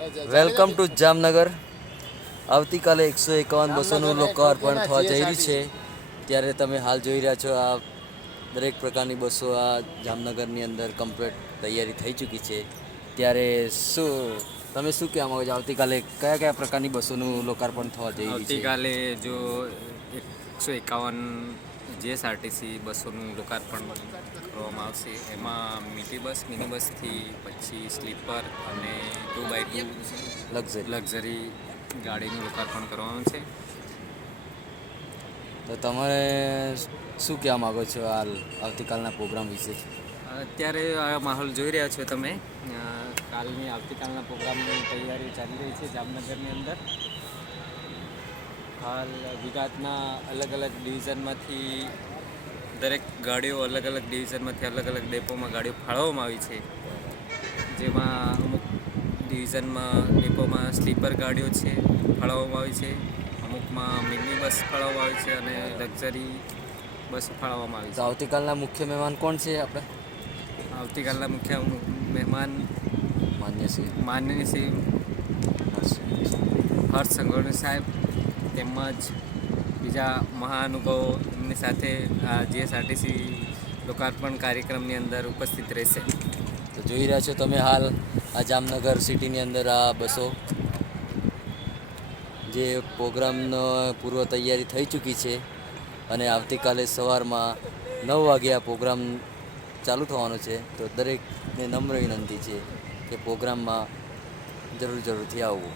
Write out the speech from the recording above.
Welcome to Jamnagar. આવતીકાલે 151 બસોનું લોકાર્પણ થવા જઈ રહી છે. ત્યારે તમે હાલ જોઈ રહ્યા છો આ દરેક પ્રકારની બસો આ જામનગરની અંદર કમ્પ્લીટ તૈયારી થઈ ચૂકી છે. ત્યારે તમે શું કહેવા માગો છો? આવતીકાલે કયા કયા પ્રકારની બસોનું લોકાર્પણ થવા જઈ રહી છે? આવતીકાલે જો 151 જીએસઆરટીસી બસોનું લોકાર્પણ કરવામાં આવશે. એમાં મિની બસથી પછી સ્લીપર અને 2x2 લક્ઝરી ગાડીનું લોકાર્પણ કરવાનું છે. તો તમારે શું કહેવા માગો છો આવતીકાલના પ્રોગ્રામ વિશે? અત્યારે આ માહોલ જોઈ રહ્યા છો તમે. આવતીકાલના પ્રોગ્રામની તૈયારી ચાલી રહી છે જામનગરની અંદર. હાલ ગુજરાતના અલગ અલગ ડિવિઝનમાંથી દરેક ગાડીઓ અલગ અલગ ડિવિઝનમાંથી અલગ અલગ ડેપોમાં ગાડીઓ ફાળવવામાં આવી છે. જેમાં અમુક ડેપોમાં સ્લીપર ગાડીઓ છે ફાળવવામાં આવી છે, અમુકમાં મિની બસ ફાળવવામાં આવી છે અને લક્ઝરી બસ ફાળવવામાં આવી છે. તો આવતીકાલના મુખ્ય મહેમાન કોણ છે આપણે? આવતીકાલના મુખ્ય મહેમાન માનનીય શ્રી હર્ષ સંઘવી સાહેબ તેમજ બીજા મહાનુભાવો એમની સાથે આ જીએસઆરટીસી લોકાર્પણ કાર્યક્રમની અંદર ઉપસ્થિત રહેશે. તો જોઈ રહ્યા છો તમે હાલ આ જામનગર સિટીની અંદર આ બસો જે પ્રોગ્રામનો પૂર્વ તૈયારી થઈ ચૂકી છે અને આવતીકાલે સવારમાં 9 વાગે આ પ્રોગ્રામ ચાલુ થવાનો છે. તો દરેકને નમ્ર વિનંતી છે કે પ્રોગ્રામમાં જરૂરથી આવવું.